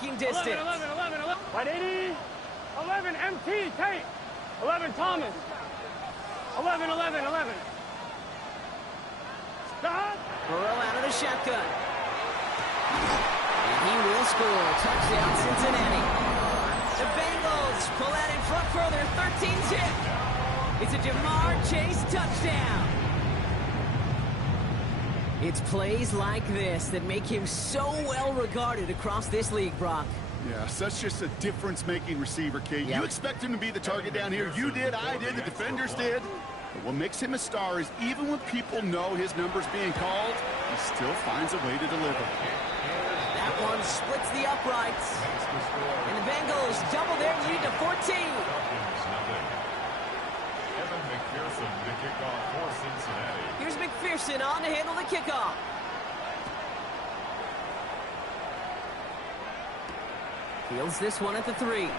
striking distance. 180. 11, MT, Tate. 11, Thomas. 11. Stop. Burrow out of the shotgun. And he will score. Touchdown, Cincinnati. The Bengals pull out in front further, 13-10. It's a Jamar Chase touchdown. It's plays like this that make him so well regarded across this league, Brock. Yeah, such just a difference-making receiver, Kate. Yep. You expect him to be the target down here. You did, I did, the defenders did. But what makes him a star is even when people know his number's being called, he still finds a way to deliver. That one splits the uprights. And the Bengals double their lead to 14. Evan McPherson, the kickoff for Cincinnati. Here's McPherson on to handle the kickoff. Fields this one at the 3.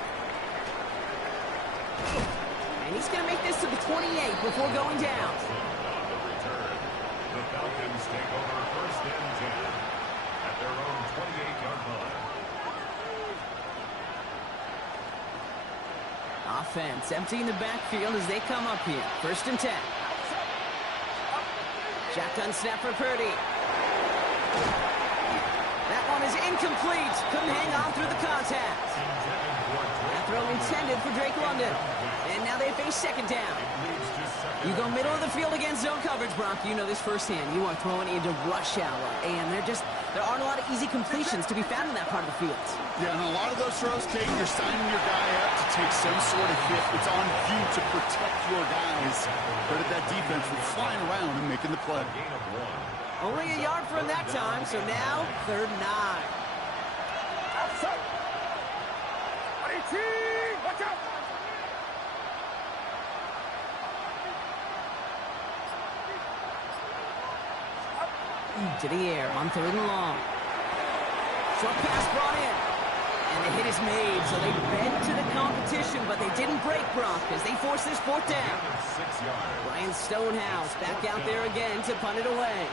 And he's going to make this to the 28 before going down. On the return, the Falcons take over first and 10 at their own 28-yard line. Offense emptying the backfield as they come up here. First and 10. Shotgun snap for Purdy. That one is incomplete. Couldn't hang on through the contact. That throw intended for Drake London. And now they face second down. You go middle of the field against zone coverage, Brock. You know this firsthand. You are throwing into rush hour. And there aren't a lot of easy completions to be found in that part of the field. Yeah, and a lot of those throws, Kate, you're signing your guy up to take some sort of hit. It's on you to protect your guys. Credit that defense for flying around and making the play. Gain of 1. Only a yard from that time, so now 3rd and 9. Outside. 18. Watch out. To the air on 3rd and long. Short pass brought in. And the hit is made, so they bend to the competition, but they didn't break, Brock, as they force this 4th down. 6 yards. Ryan Stonehouse back out there again to punt it away.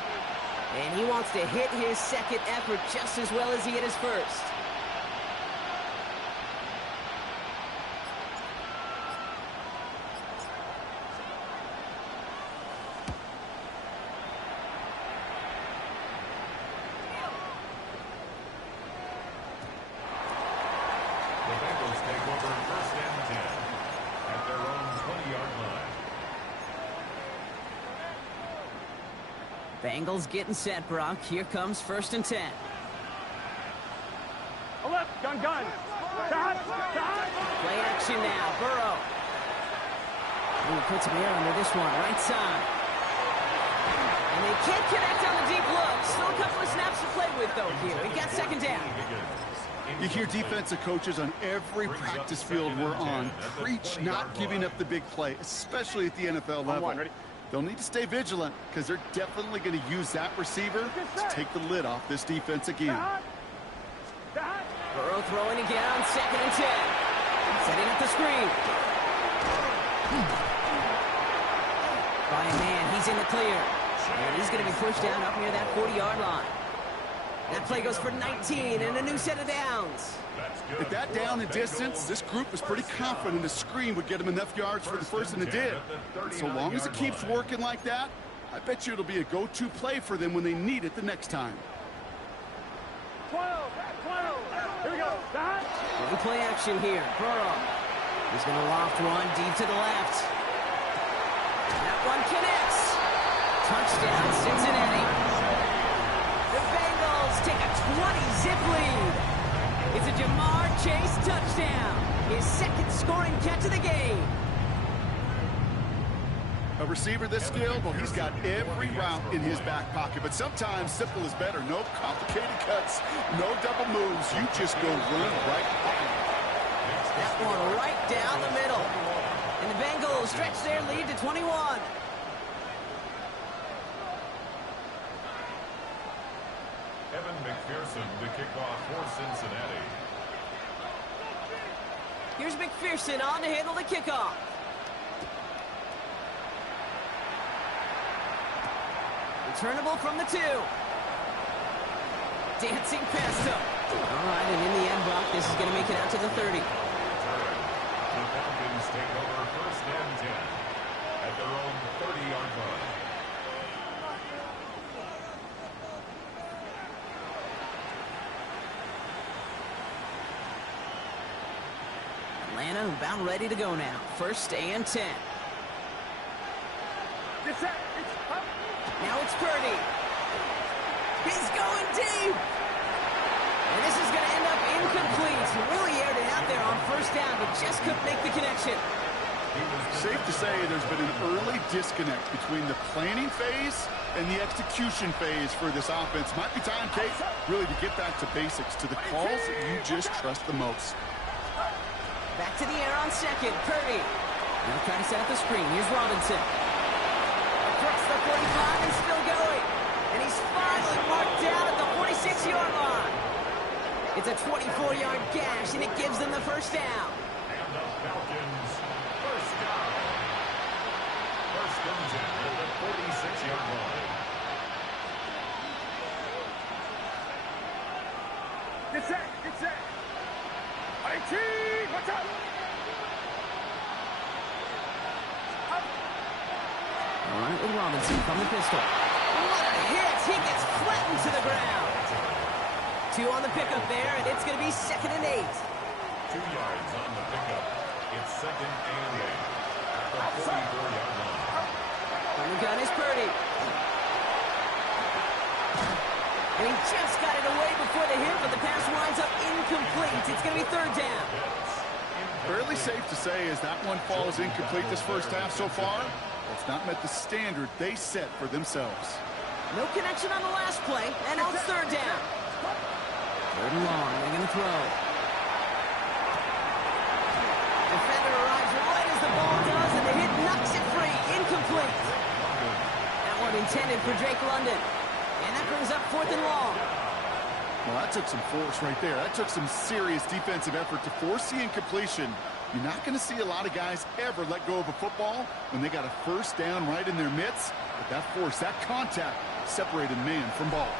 And he wants to hit his second effort just as well as he hit his first. The Bengals take over first and 10 at their own 20-yard line. Bengals getting set, Brock. Here comes 1st and 10. Left. Gun. Stop. Play action now. Burrow. Ooh, puts some air under this one. Right side. And they can't connect on the deep look. Still a couple of snaps to play with, though, here. We've got 2nd down. You hear defensive coaches on every practice field we're on preach not giving up the big play, especially at the NFL level. They'll need to stay vigilant because they're definitely going to use that receiver to take the lid off this defense again. Burrow throwing again on 2nd and 10. Setting up the screen. Ryan Mann, he's in the clear. And he's going to be pushed down up near that 40-yard line. That play goes for 19 and a new set of downs. At that down and distance, this group was pretty confident the screen would get them enough yards for the first, and it did. So long as it keeps working like that, I bet you it'll be a go-to play for them when they need it the next time. 12. Here we go. Stop. Good play action here. Burrow. He's going to loft one deep to the left. That one connects. Touchdown, Cincinnati. The Bengals take a 20-zip lead. It's a Jamar Chase touchdown. His 2nd scoring catch of the game. A receiver this skilled, well, he's got every route in his back pocket. But sometimes simple is better. No complicated cuts, no double moves. You just go run right by him. That one right down the middle. And the Bengals stretch their lead to 21. Evan McPherson, the kickoff for Cincinnati. Here's McPherson on to handle the kickoff. Returnable from the 2. Dancing past him. All right, and in the end, Brock, this is going to make it out to the 30. The Falcons take over first and 10 at their own 30-yard line. Atlanta about ready to go now. First and 10. Get set. It's up. Now it's Purdy. He's going deep. And this is going to end up incomplete. Really aired it out there on first down, but just couldn't make the connection. Safe to say there's been an early disconnect between the planning phase and the execution phase for this offense. Might be time, Kate, really to get back to basics, to the calls that you just trust the most. Back to the air on second. Purdy. Now trying to set up the screen. Here's Robinson. Across the 45 and still going. And he's finally marked down at the 46-yard line. It's a 24-yard gash, and it gives them the first down. And the Falcons, first down. First and 10 at the 46-yard line. Get set. Get set. IT. Watch out. All right, with Robinson from the pistol. What a hit! He gets flattened to the ground. 2 on the pickup there, and it's going to be second and 8. 2 yards on the pickup. It's second and 8 at the 44-yard line. On the gun is Purdy. And he just got it away before the hit, but the pass winds up incomplete. It's going to be third down. Fairly safe to say as that one falls incomplete this first half so far, it's not met the standard they set for themselves. No connection on the last play, and now it's third down. Third and long, they're going to throw. Defender arrives right as the ball does, and the hit knocks it free. Incomplete. That one intended for Drake London. And that brings up fourth and long. Well, that took some force right there. That took some serious defensive effort to force the incompletion. You're not going to see a lot of guys ever let go of a football when they got a first down right in their midst. But that force, that contact, separated man from ball.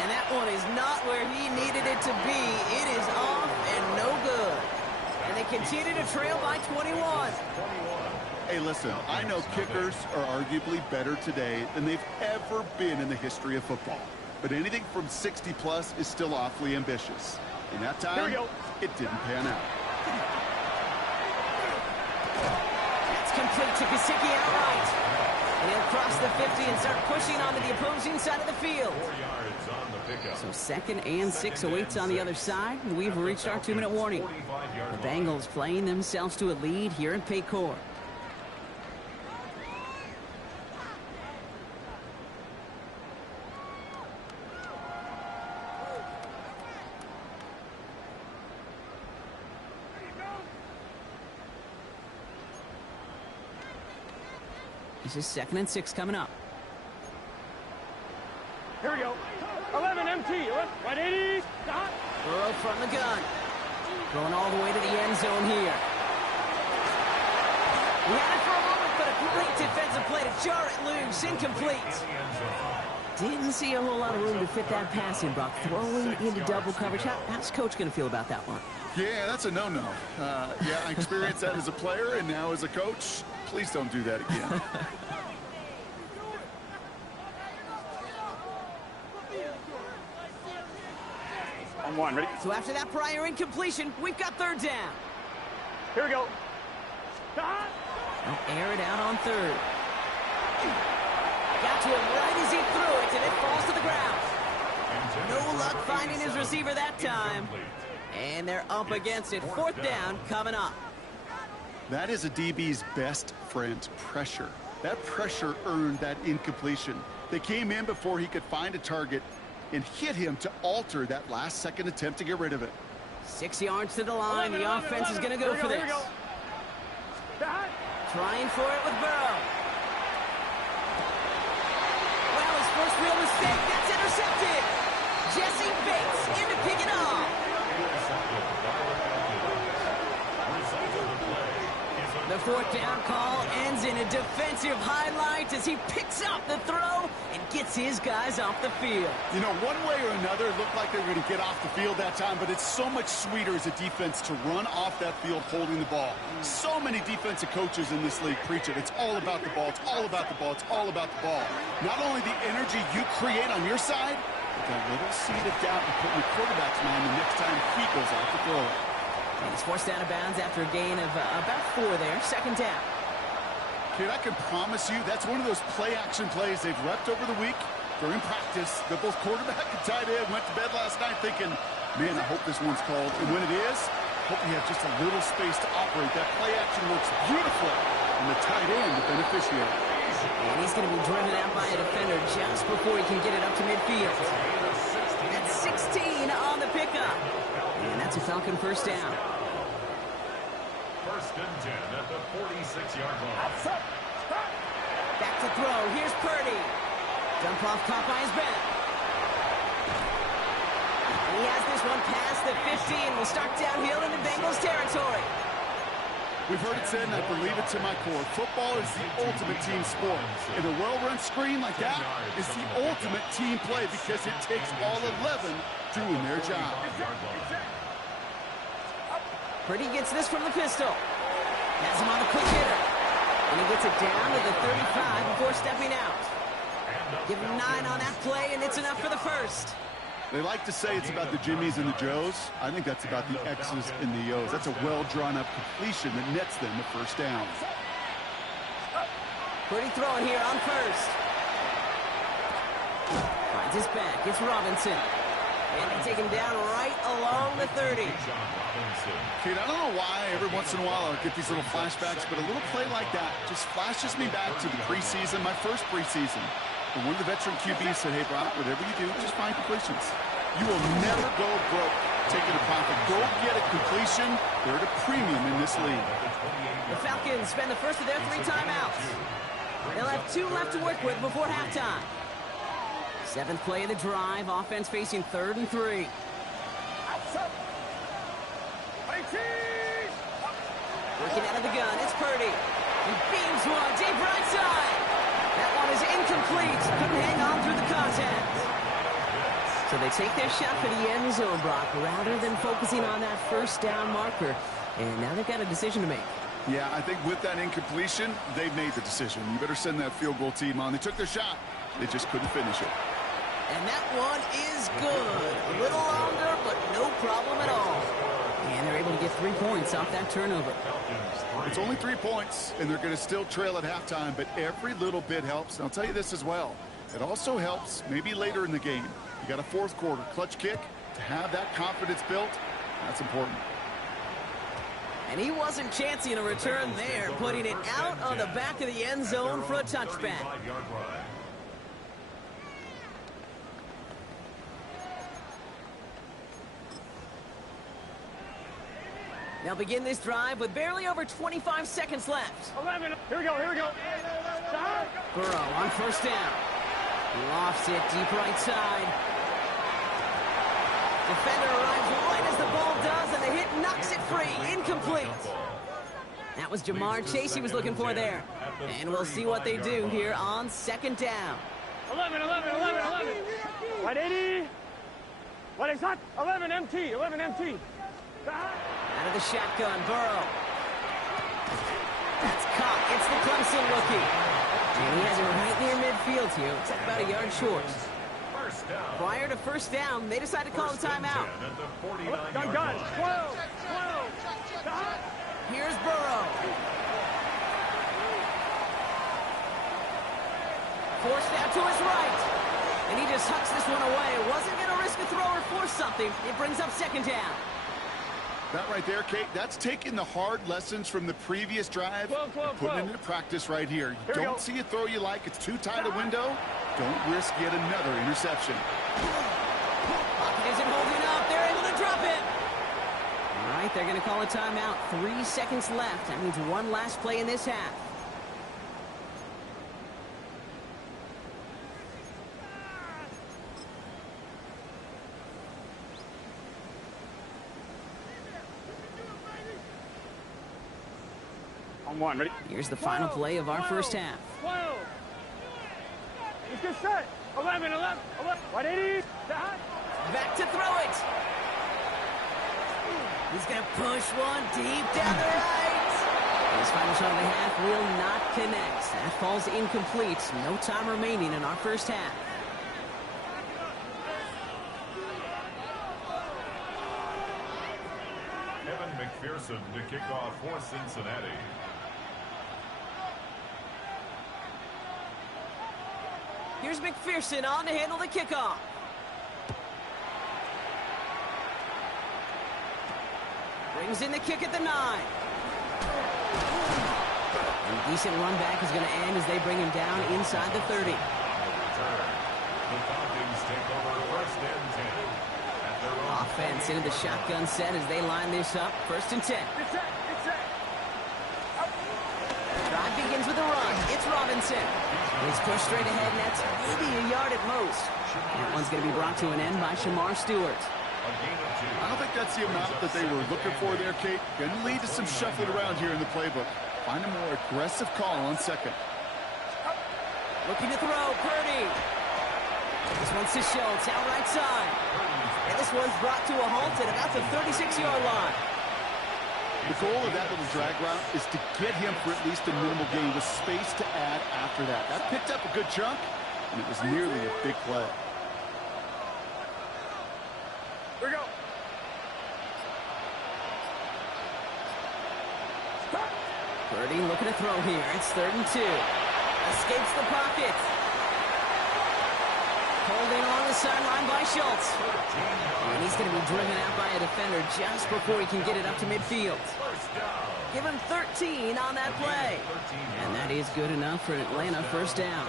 And that one is not where he needed it to be. It is off and no good. And they continue to trail by 21. Hey, listen, I know kickers are arguably better today than they've ever been in the history of football. But anything from 60-plus is still awfully ambitious. And that time, it didn't pan out. That's complete to Gesicki outright. And he'll cross the 50 and start pushing onto the opposing side of the field. 4 yards on the pickup. So second and 6 awaits on the other side. And we've reached our 2-minute warning. The Bengals playing themselves to a lead here in Paycor. This is second and 6 coming up. Here we go. 11 MT. Right 80. Stop. Burrow from the gun. Going all the way to the end zone here. He had it for a moment, but a great defensive play to jar it loose. Incomplete. Didn't see a whole lot of room to fit that pass in, Brock. Throwing into double coverage. How's Coach going to feel about that one? Yeah, that's a no-no. Yeah, I experienced that as a player and now as a coach. Please don't do that again. On 1. Ready? So after that prior incompletion, we've got third down. Here we go. Stop. They'll air it out on third. Got to him right as he threw it, and it falls to the ground. No luck finding his receiver that time. And they're up against it. Fourth down coming up. That is a DB's best friend, pressure. That pressure earned that incompletion. They came in before he could find a target and hit him to alter that last-second attempt to get rid of it. 6 yards to the line. The offense is going to go for this. Trying for it with Burrow. Well, his first real mistake. That's intercepted. Jesse Bates in to pick it off. The fourth down call ends in a defensive highlight as he picks up the throw and gets his guys off the field. You know, one way or another, it looked like they were going to get off the field that time, but it's so much sweeter as a defense to run off that field holding the ball. So many defensive coaches in this league preach it. It's all about the ball. It's all about the ball. It's all about the ball. Not only the energy you create on your side, but that little seed of doubt you put in the quarterback's mind the next time he goes out to throw it. And he's forced out of bounds after a gain of about 4 there. Second down. Kid, I can promise you that's one of those play-action plays they've repped over the week. During practice, that both quarterback and tight end went to bed last night thinking, man, I hope this one's called. And when it is, hope you have just a little space to operate. That play-action works beautifully, and the tight end, the beneficiary. And he's going to be driven out by a defender just before he can get it up to midfield. That's 16 on the pickup. And that's a Falcon first down. First and 10 at the 46-yard line. Back to throw. Here's Purdy. Dump off caught by his back. And he has this one past the 50 and will start downhill into Bengals territory. We've heard it said, and I believe it to my core, football is the ultimate team sport. And a well-run screen like that is the ultimate team play because it takes all 11 doing their job. Purdy gets this from the pistol. Has him on a quick hitter. And he gets it down to the 35 before stepping out. Give him 9 on that play, and it's enough for the first. They like to say it's about the Jimmies and the Joes. I think that's about the X's and the O's. That's a well-drawn-up completion that nets them the first down. Purdy throwing here on first. Finds his back. It's Robinson. And they take him down right along the 30. Kid, I don't know why every once in a while I get these little flashbacks, but a little play like that just flashes me back to the preseason, my first preseason. And one of the veteran QBs said, hey, Brock, whatever you do, just find completions. You will never go broke taking a profit. Go get a completion. They're at a premium in this league. The Falcons spend the first of their 3 timeouts. They'll have 2 left to work with before halftime. 7th play of the drive. Offense facing 3rd and 3. Working out of the gun. It's Purdy. He beams one deep right side. That one is incomplete. Couldn't hang on through the contact. So they take their shot for the end zone, Brock, rather than focusing on that first down marker. And now they've got a decision to make. Yeah, I think with that incompletion, they made the decision. You better send that field goal team on. They took their shot. They just couldn't finish it. And that one is good. A little longer, but no problem at all. And they're able to get 3 points off that turnover. It's only 3 points, and they're going to still trail at halftime, but every little bit helps. And I'll tell you this as well. It also helps maybe later in the game. You got a 4th quarter clutch kick. To have that confidence built, that's important. And he wasn't chancing a return there, putting it out on the back of the end zone for a touchback. They'll begin this drive with barely over 25 seconds left. 11. Here we go. Burrow on first down. Lofts it deep right side. Defender arrives right as the ball does, and the hit knocks it free. Incomplete. That was Jamar Chase he was looking for there. And we'll see what they do here on 2nd down. 11. 180. What is that? 11 MT. Out of the shotgun, Burrow. That's caught. It's the Clemson rookie. And he has it right near midfield here. It's about a yard short. Prior to first down, they decide to call a timeout. Gun. 12. Here's Burrow. Forced out to his right. And he just hucks this one away. Wasn't going to risk a throw or force something. It brings up 2nd down. That right there, Kate, that's taking the hard lessons from the previous drive and putting it into practice right here. You don't see a throw you like. It's too tight a window. Don't risk yet another interception. Pocket isn't holding up. They're able to drop it. All right, they're going to call a timeout. 3 seconds left. That means one last play in this half. On 1. Ready? Here's the final play of our first half. 12. Let's get set. 11, 180. Back to throw it. He's going to push one deep down the right. His final shot of the half will not connect. That falls incomplete. No time remaining in our first half. Kevin McPherson to kick off for Cincinnati. Here's McPherson on to handle the kickoff. Brings in the kick at the 9. A decent run back is going to end as they bring him down inside the 30. The Falcons take over first and 10. At their own Offense into the shotgun set as they line this up. First and 10. Drive begins with a run. It's Robinson. He's pushed straight ahead, and that's maybe a yard at most. That one's going to be brought to an end by Shamar Stewart. I don't think that's the amount that they were looking for there, Kate. Going to lead to some shuffling around here in the playbook. Find a more aggressive call on second. Looking to throw, Purdy. This one's to Schultz, out right side. And this one's brought to a halt at about the 36-yard line. The goal of that little drag route is to get him for at least a minimal gain with space to add after that. That picked up a good chunk, and it was nearly a big play. Here we go. Purdy looking to throw here. It's 3rd and 2. Escapes the pocket. Pulled in along the sideline by Schultz. And he's going to be driven out by a defender just before he can get it up to midfield. Give him 13 on that play. And that is good enough for Atlanta first down.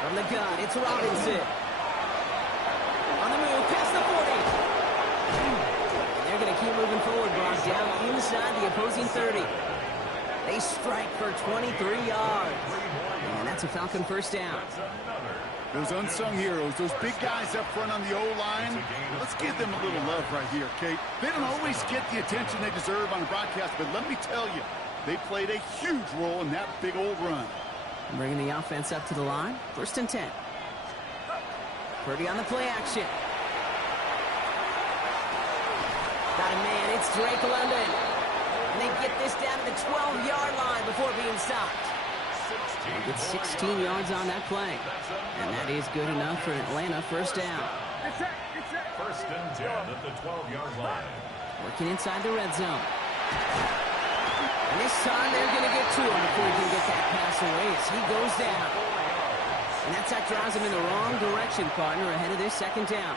From the gun, it's Robinson. On the move, past the 40. They're going to keep moving forward, Brock, down inside the opposing 30. They strike for 23 yards. And that's a Falcon first down. Those unsung heroes, those big guys up front on the O-line, let's give them a little love right here, Kate. They don't always get the attention they deserve on a broadcast, but let me tell you, they played a huge role in that big old run. Bringing the offense up to the line. 1st and 10. Purdy on the play action. Got a man. It's Drake London. And they get this down to the 12-yard line before being stopped. They get 16 yards on that play. And that is good enough for Atlanta first down. First and 10 at the 12-yard line. Working inside the red zone. And this time they're going to get to him before he can get that pass away as he goes down. And that drives him in the wrong direction, partner, ahead of this second down.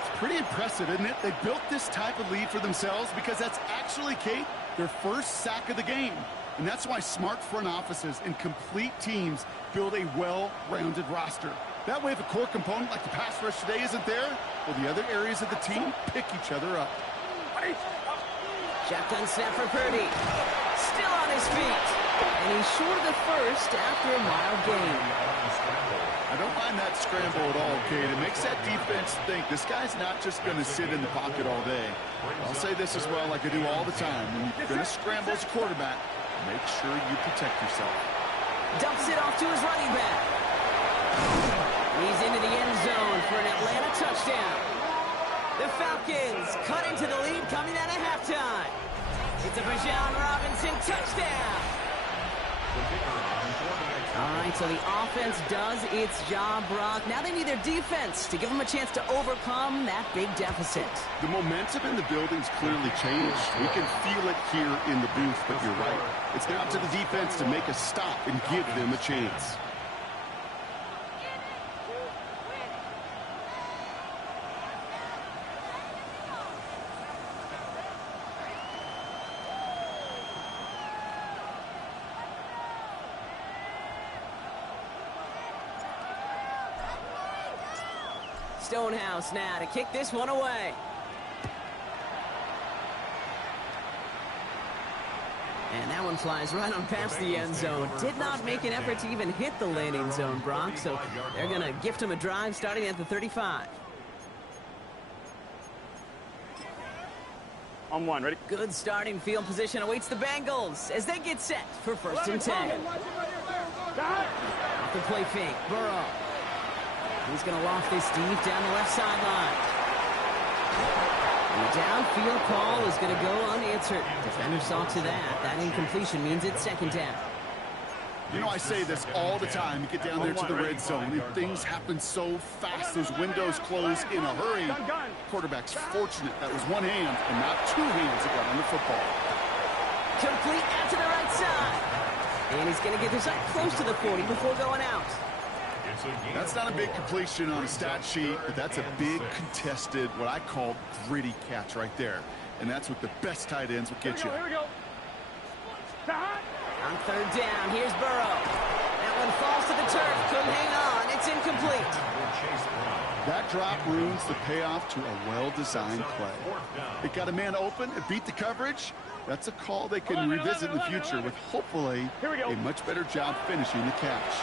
It's pretty impressive, isn't it? They built this type of lead for themselves because that's actually, Kate, their first sack of the game. And that's why smart front offices and complete teams build a well-rounded roster. That way, if a core component like the pass rush today isn't there, well, the other areas of the team pick each other up. Shotgun snap for Purdy. Still on his feet. And he's short of the first after a mild gain. I don't mind that scramble at all, Kate. It makes that defense think this guy's not just going to sit in the pocket all day. I'll say this as well like I do all the time. When you're going to scramble as a quarterback, make sure you protect yourself. Dumps it off to his running back. He's into the end zone for an Atlanta touchdown. The Falcons cut into the lead coming out of halftime. It's a Bijan Robinson touchdown. All right, so the offense does its job, Brock. Now they need their defense to give them a chance to overcome that big deficit. The momentum in the building's clearly changed. We can feel it here in the booth, but you're right. It's now to the defense to make a stop and give them a chance. Stonehouse now to kick this one away. And that one flies right on past the end zone. Did not make an effort to even hit the landing zone, Brock, so they're going to gift him a drive starting at the 35. On one, ready? Good starting field position awaits the Bengals as they get set for 1st and 10. Off the play fake, Burrow. He's going to loft this deep down the left sideline. And the downfield call is going to go unanswered. Defender saw to that. That incompletion means it's second down. You know, I say this all the time. You get down there to the red zone, and things happen so fast. Those windows close in a hurry. Quarterback's fortunate that was one hand and not two hands that got on the football. Complete out to the right side. And he's going to get this up close to the 40 before going out. That's not a big completion on a stat sheet, but that's a big contested, what I call gritty catch right there. And that's what the best tight ends will get you. Here we go. On third down, here's Burrow. That one falls to the turf. Couldn't hang on. It's incomplete. That drop ruins the payoff to a well-designed play. It got a man open. It beat the coverage. That's a call they can revisit in the future with hopefully a much better job finishing the catch.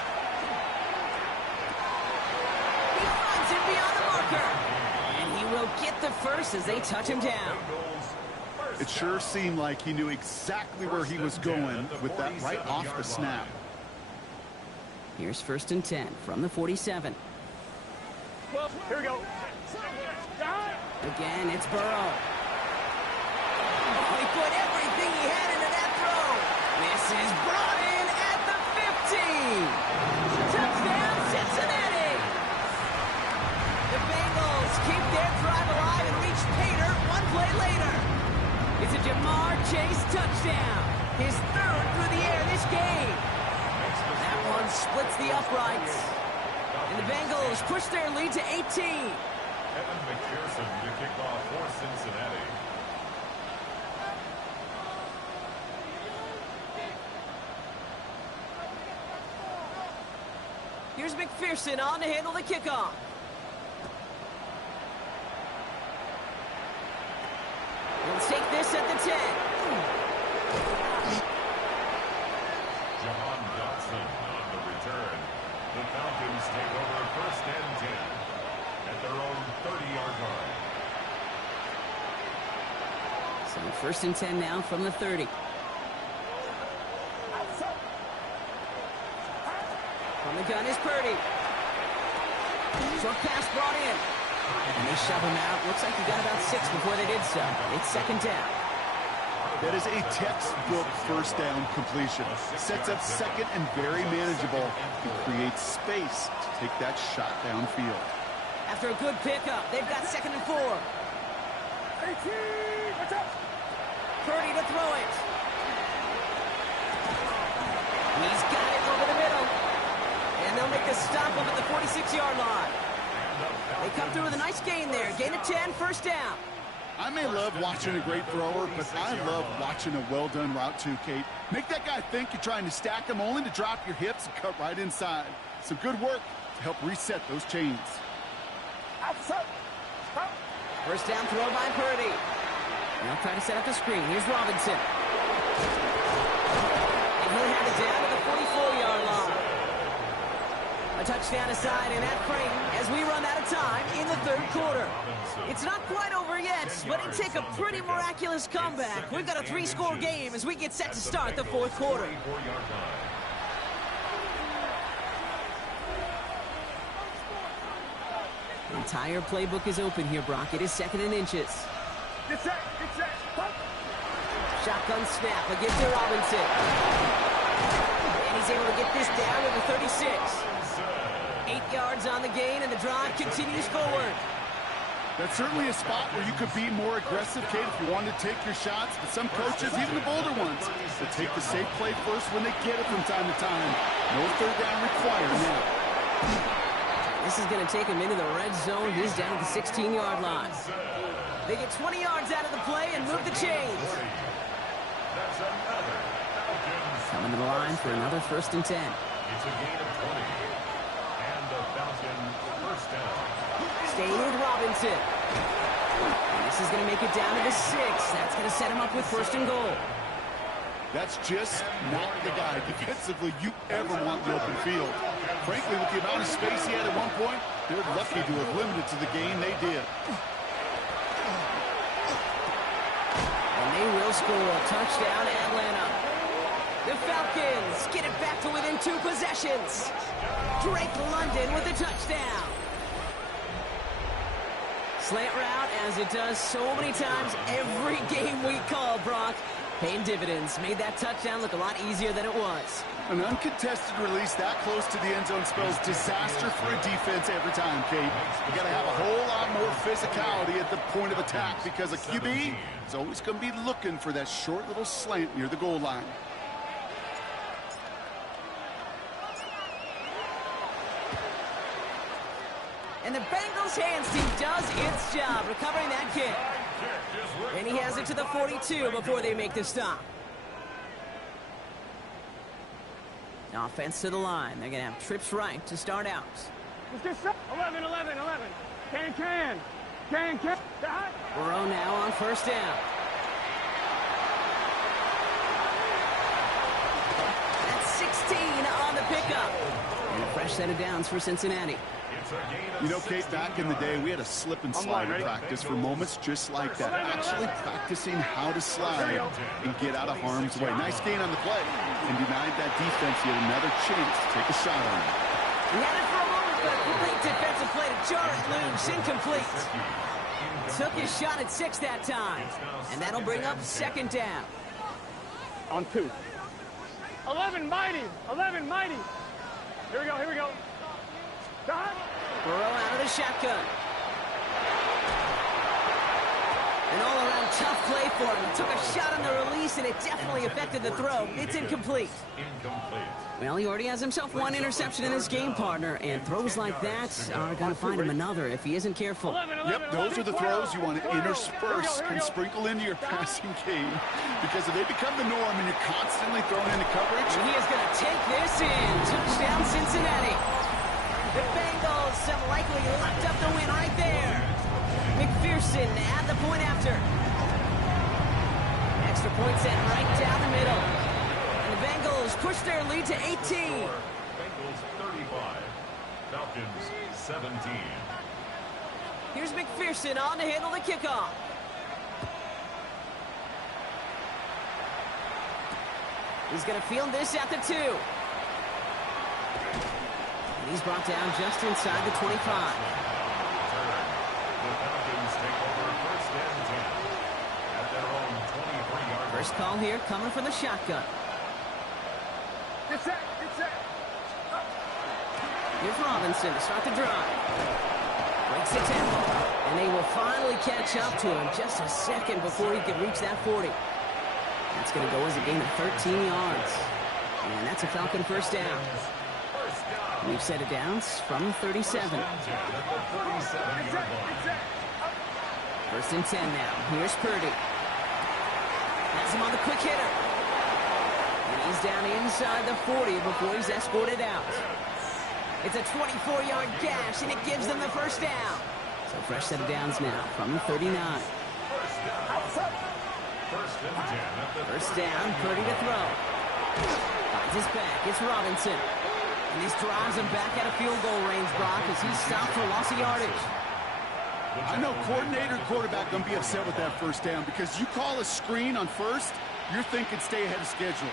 He finds him beyond the marker. And he will get the first as they touch him down. It sure seemed like he knew exactly where he was going with that right off the snap. Here's 1st and 10 from the 47. Well, here we go. Again, it's Burrow. Oh, he put everything he had into that throw. This is brought in at the 15. Touchdown, Cincinnati. The Bengals keep their drive alive and reach Pater one play later. It's a Jamar Chase touchdown. His 3rd through the air this game. That one splits the uprights. And the Bengals push their lead to 18. Evan McPherson to kick off for Cincinnati. Here's McPherson on to handle the kickoff. Let's take this at the 10. Jahan Dotson on the return. The Falcons take over 1st and 10 at their own 30-yard line. So 1st and 10 now from the 30. From the gun is Purdy. Short pass brought in. And they shove him out. Looks like he got about 6 before they did so. It's second down. That is a textbook 1st down completion. Sets up second and very manageable and creates space to take that shot downfield. After a good pickup, they've got 2nd and 4. 18, watch out. Purdy to throw it. He's got it over the middle. And they'll make the stop up at the 46-yard line. They come through with a nice gain there. Gain of 10, 1st down. I may love watching a great thrower, but I love watching a well-done route too, Kate. Make that guy think you're trying to stack him only to drop your hips and cut right inside. Some good work to help reset those chains. Outside. Stop. 1st down throw by Purdy. Now try to set up the screen. Here's Robinson. And he'll have it down to the 44-yard line. A touchdown aside in that frame as we run out of time in the 3rd quarter. It's not quite over yet, but it take a pretty miraculous comeback. We've got a 3-score game as we get set to start the 4th quarter. The entire playbook is open here, Brock. It is 2nd and inches. Get set. Shotgun snap against to Robinson. And he's able to get this down to the 36. 8 yards on the gain, and the drive continues forward. That's certainly a spot where you could be more aggressive, Kate, if you wanted to take your shots. But some coaches, even the bolder ones, will take the safe play first when they get it from time to time. No 3rd down required now. This is going to take him into the red zone. He's down at the 16-yard line. They get 20 yards out of the play and move the chains. Coming to the line for another 1st and 10. It's a gain of 20. And the Falcons 1st down. Staying with Robinson. And this is going to make it down to the 6. That's going to set him up with 1st and goal. That's just not the guy defensively you ever want in the open field. Frankly, with the amount of space he had at one point, they're lucky to have limited to the game they did. And they will score. Touchdown, Atlanta. The Falcons get it back to within 2 possessions. Drake London with a touchdown. Slant route, as it does so many times every game we call, Brock. Paying dividends. Made that touchdown look a lot easier than it was. An uncontested release that close to the end zone spells disaster for a defense every time, Kate. You got to have a whole lot more physicality at the point of attack because a QB is always going to be looking for that short little slant near the goal line. And the Bengals hands team does its job recovering that kick. And he has it to the 42 before they make the stop. Offense to the line. They're going to have trips right to start out. Let's get set. 11, 11, 11. Can. Burrow now on first down. That's 16 on the pickup. And a fresh set of downs for Cincinnati. You know, Kate, back in the day, we had a slip and slide practice for moments just like that. Actually practicing how to slide and get out of harm's way. Nice gain on the play. And denied that defense yet another chance to take a shot on it. He had it for a moment, but a great defensive play to jar it loose. Incomplete. Took his shot at 6 that time. And that'll bring up second down. On 2. 11, mighty. 11, mighty. Here we go. Dot. Burrow out of the shotgun. An all-around tough play for him. He took a shot on the release, and it definitely affected the throw. It's incomplete. Well, he already has himself 1 interception in his game, partner, and throws like that are going to find him another if he isn't careful. Yep, those are the throws you want to intersperse and sprinkle into your passing game. Because if they become the norm and you're constantly thrown into coverage... And he is going to take this in. Touchdown, Cincinnati. The Bengals have likely locked up the win right there. McPherson at the point after. Extra point set right down the middle. And the Bengals push their lead to 18. Bengals 35, Falcons 17. Here's McPherson on to handle the kickoff. He's going to field this at the 2. And he's brought down just inside the 25. The Falcons take over first and 10 at their own 23-yard line. First call here coming from the shotgun. Get set. Here's Robinson to start the drive. Breaks the tackle. And they will finally catch up to him just a second before he can reach that 40. That's going to go as a gain of 13 yards. And that's a Falcon first down. We've set it down from 37. First and 10 now. Here's Purdy. Has him on the quick hitter. And he's down inside the 40 before he's escorted out. It's a 24-yard gash, and it gives them the first down. So fresh set of downs now from 39. First down, Purdy to throw. Finds his back. It's Robinson. And this drives him back out of field goal range, Brock, as he's stopped for loss of yardage. I know coordinator and quarterback going to be upset with that first down because you call a screen on first, you're thinking stay ahead of schedule.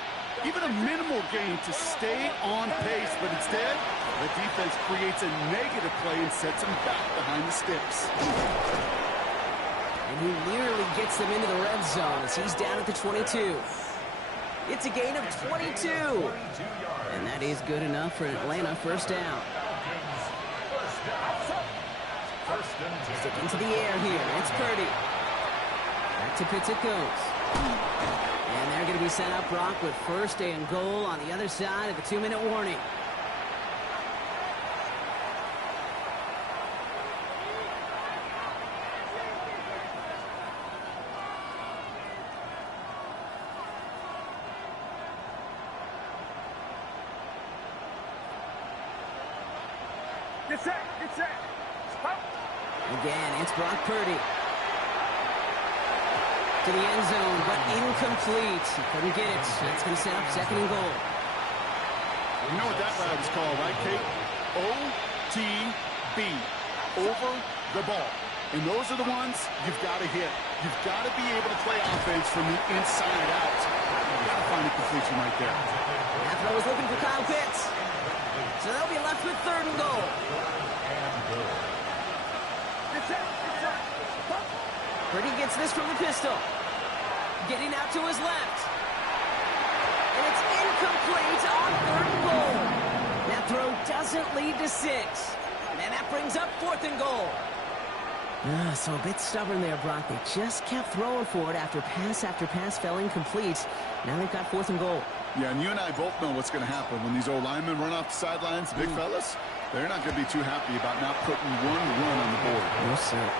Even a minimal gain to stay on pace, but instead, the defense creates a negative play and sets him back behind the sticks. And he nearly gets them into the red zone as he's down at the 22. It's a gain of 22. And that is good enough for an Atlanta first down. Sticking to the air here. It's Purdy. Back to Pitts it goes. And they're going to be set up, Brock, with first and goal on the other side of the 2-minute warning. Get set. Again, it's Brock Purdy. To the end zone, but incomplete. He couldn't get it. That's going to set up second and goal. You know what that route is called, right, Kate? OTB. Over the ball. And those are the ones you've got to hit. You've got to be able to play offense from the inside out. You've got to find a completion right there. That throw is looking for Kyle Pitts. So they'll be left with 3rd and goal. Purdy gets this from the pistol. Getting out to his left. And it's incomplete on 3rd and goal. That throw doesn't lead to 6. And that brings up 4th and goal. So a bit stubborn there, Brock. They just kept throwing for it after pass fell incomplete. Now they've got 4th and goal. Yeah, and you and I both know what's going to happen when these old linemen run off the sidelines, big fellas. They're not going to be too happy about not putting 1 run on the board. No, sir.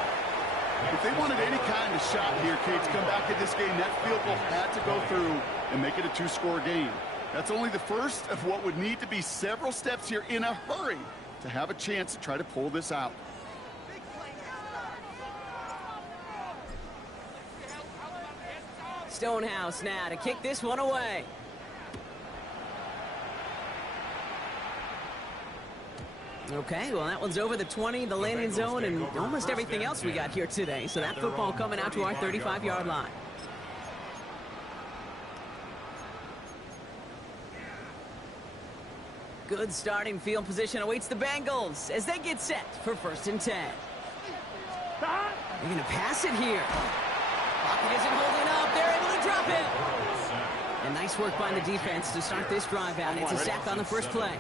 If they wanted any kind of shot here, Kate, to come back in this game, that field goal had to go through and make it a 2-score game. That's only the first of what would need to be several steps here in a hurry to have a chance to try to pull this out. Stonehouse now to kick this one away. Okay, well, that one's over the 20, the landing zone, and almost everything else we got here today. So that football coming out to our 35-yard line. Good starting field position awaits the Bengals as they get set for 1st and 10. They're going to pass it here. Pocket isn't holding up. They're able to drop it. And nice work by the defense to start this drive out. It's a sack on the first play.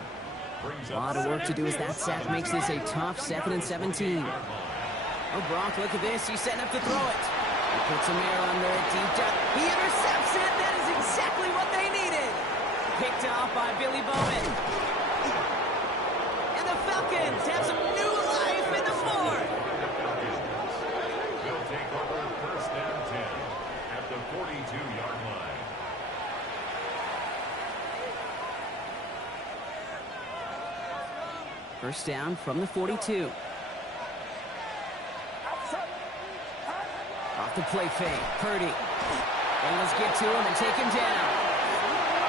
A lot of work to do as that sack makes this a tough 2nd and 17. Oh, Brock, look at this. He's setting up to throw it. He puts a mirror on there deep down. He intercepts it. That is exactly what they needed. Picked off by Billy Bowman. And the Falcons have some new life in the 4th. Will take over 1st and 10 at the 42-yard line. First down from the 42. Off the play fake. Purdy. Bengals get to him and take him down.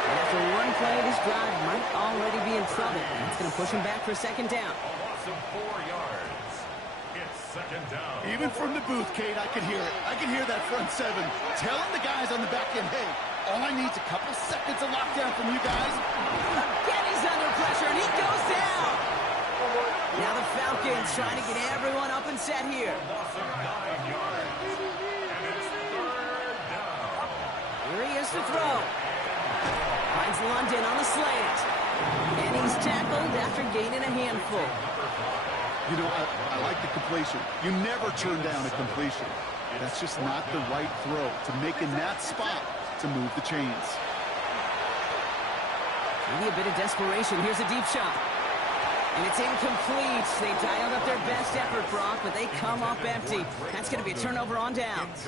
And after one play, this drive might already be in trouble. And it's going to push him back for 2nd down. A loss of 4 yards. It's 2nd down. Even from the booth, Kate, I can hear it. I can hear that front 7 telling the guys on the back end, hey, all I need is a couple seconds of lockdown from you guys. Again, he's under pressure, and he goes down. Now the Falcons trying to get everyone up and set here. Loss of 9 yards. And it's 3rd down. Here he is to throw. Finds London on the slant. And he's tackled after gaining a handful. You know, I like the completion. You never turn down a completion. That's just not the right throw to make in that spot to move the chains. Maybe a bit of desperation. Here's a deep shot. And it's incomplete. They dialed up their best effort, Brock, but they come up empty. That's going to be a turnover on downs.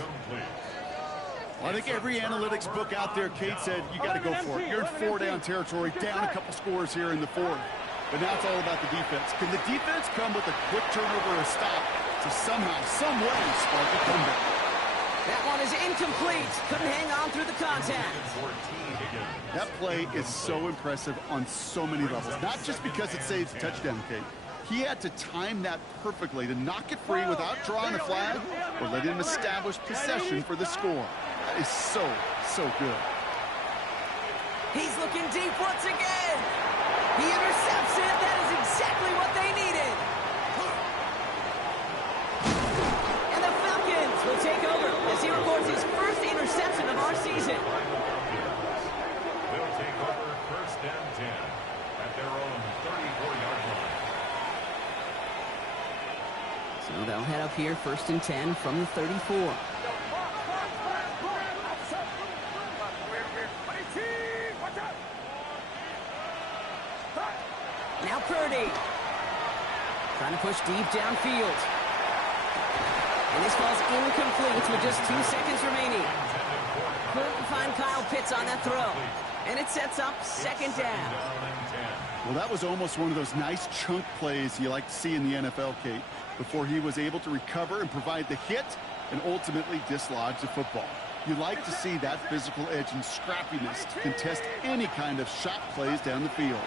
Well, I think every analytics book out there, Kate, said you got to go for it. You're in 4-down territory, down a couple scores here in the 4th. But now it's all about the defense. Can the defense come with a quick turnover or a stop to somehow, some way, spark a comeback? That one is incomplete. Couldn't hang on through the contact. That play is so impressive on so many levels. Not just because it saves a touchdown, Kate. He had to time that perfectly to knock it free without drawing a flag or let him establish possession for the score. That is so, so good. He's looking deep once again. He intercepts it. That is exactly what they needed. And the Falcons will take over as he records his first interception of our season. They'll take over 1st and 10 at their own 34-yard line. So they'll head up here 1st and 10 from the 34. Now Purdy. Trying to push deep downfield. And this ball's incomplete with just 2 seconds remaining. Couldn't find Kyle Pitts on that throw. And it sets up 2nd down. Well, that was almost one of those nice chunk plays you like to see in the NFL, Kate, before he was able to recover and provide the hit and ultimately dislodge the football. You like to see that physical edge and scrappiness to contest any kind of shot plays down the field.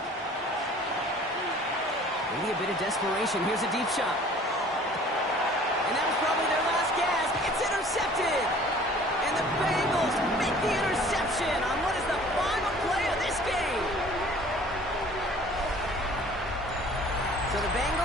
Maybe a bit of desperation. Here's a deep shot. And that was probably their last gasp. It's intercepted. And the Bengals make the interception on what is the final play of this game. So the Bengals